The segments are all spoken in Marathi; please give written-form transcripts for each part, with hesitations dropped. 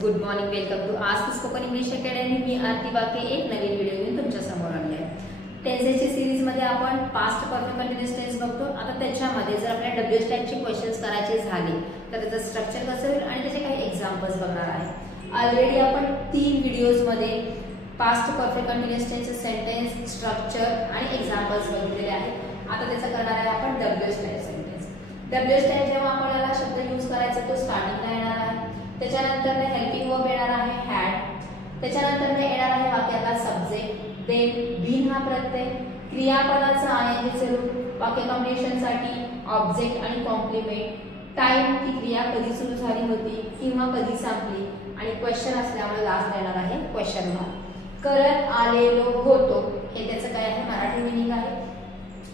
गुड मॉर्निंग, वेलकम टू आज स्पोकन इंग्लिश अकॅडमी। मी आरती बाके एक नवीन व्हिडिओ घेऊन तुमच्या समोर आली आहे। टेन्सेसच्या सीरीज मध्ये आपण पास्ट परफेक्ट कंटिन्यूअस टेन्स बघतो। आता त्याच्यामध्ये जर आपल्याला डब्ल्यूएच टाइपचे क्वेश्चन्स करायचे झाले तर त्याचं स्ट्रक्चर कसं होईल आणि त्याचे काही एक्झाम्पल्स बघणार आहे। ऑलरेडी आपण 3 व्हिडिओज मध्ये पास्ट परफेक्ट कंटिन्यूअस टेन्सचे सेंटेन्स, स्ट्रक्चर आणि एक्झाम्पल्स बघितलेले आहेत। आता त्याचं करणार आहे आपण WH type sentence. WH type जेव्हा आपल्याला शब्द यूज करायचा तो स्टार्टिंगला येणार आहे, त्याच्यानंतर हेल्पिंग वर्ब येणार आहे हॅड, त्याच्यानंतर येणार आहे वाक्यातला सब्जेक्ट, देन बीन हा प्रत्यय, क्रियापदाचा आयएनजी चे रूप, वाक्य कॉम्बिनेशन साठी ऑब्जेक्ट आणि कॉम्प्लिमेंट, टाइम ती क्रिया कधी सुरू झाली होती किंवा कधी संपली आणि क्वेश्चन असल्यामुळे लास्ट येणार आहे क्वेश्चन मार्क। करत आलेलो होतो हे त्याचं काय आहे मराठी मीनिंग आहे।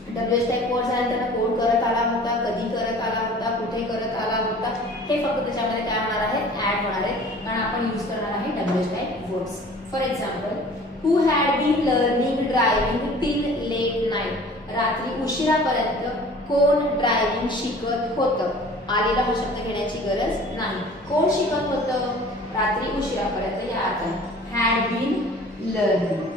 डब्ल्यूएच टाइप वर्ड झाल्यानंतर कोण करत आला होता, कधी करत आला होता, कुठे करत आला होता हे फक्त त्याच्यामध्ये काय होणार आहे ऍड होणार आहे, कारण आपण यूज करणार आहे WH type words. For example, who had been learning driving till late night, रात्री उशिरापर्यंत कोण ड्रायव्हिंग शिकत होतं। आलेला हा शब्द घेण्याची गरज नाही, कोण शिकत होतं रात्री उशिरापर्यंत या अर्थाने had been learning.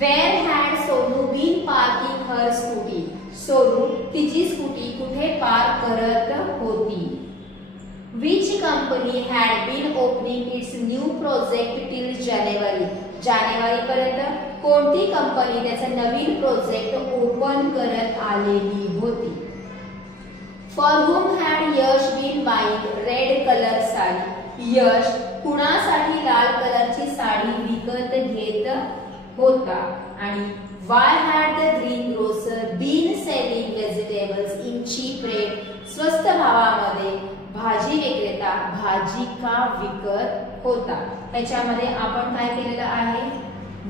Where had Sonu been parking her scooty? Sonu तिची स्कूटी कुठे पार्क करत होती। Which company had been opening its new project till January? जानेवारी पर्यंत कोणती कंपनी त्याचा नवीन प्रोजेक्ट ओपन करत आलेली होती। For whom had Yash been buying red color sari? यश कुणासाठी लाल कलरची साडी विकत घेत होता आणि why had the greengrocer been selling vegetables in cheap rate? स्वस्त भावामध्ये भाजी विक्रेता भाजी का विकत होता। त्याच्यामध्ये आपण काय केलेलं आहे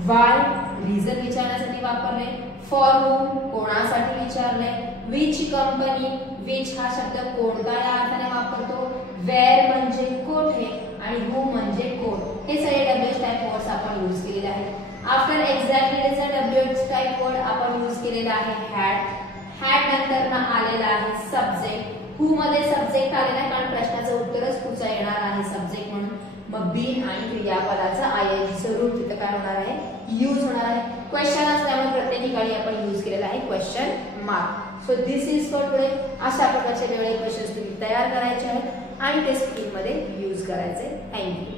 why रिझन विचारण्यासाठी वापरले, for whom कोणासाठी विचारले, which company which हा शब्द कोणता या अर्थाने वापरतो, where म्हणजे कुठे आणि who म्हणजे कोण, हे सगळे डब्ल्यूएच टाइप वर्ड्स आपण यूज केलेले आहेत। आफ्टर एक्झॅक्टली त्याचा डब्ल्यूएच टाइप वर्ड आपण यूज केलेला आहे हॅड, हॅड नंतर ना आलेला आहे सब्जेक्ट, हू मध्ये सब्जेक्ट आलेला आहे कारण प्रश्नाचं उत्तरच पुढचा येणार आहे सब्जेक्ट म्हणून, मग बीन आणि क्रियापदाचा आयएनजी चे रूप तिथे काय होणार आहे यूज होणार आहे। क्वेश्चन असल्यामुळे प्रत्येक ठिकाणी आपण यूज केलेला आहे question mark. So this is for today. अशा प्रकारचे वेगवेगळे क्वेश्चन्स तुम्ही तयार करायचे आहेत आणि ते स्क्रीन मध्ये यूज करायचे। थँक्यू।